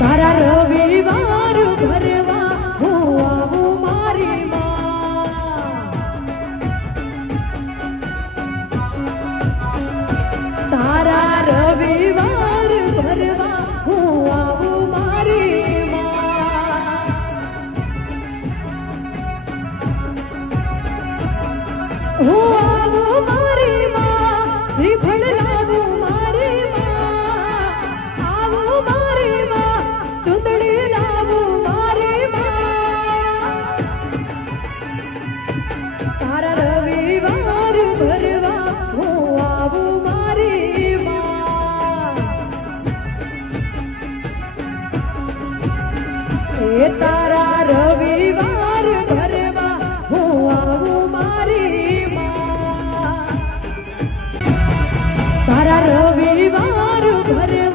તારા રવિવાર ભરવા હું આવું મારી માં તારા રવિવાર ભરવા હું આવું મારી માં હું આવું મારી માં શ્રીફળ લાવું મારી માં આવું મારી માં ચૂંદડી લાવું મારી માં તારા રવિવાર ભરવા હું આવું મારી માં એ તારા રવિવાર ભરવા હું આવું મારી માં તારા રવિવાર ભરવા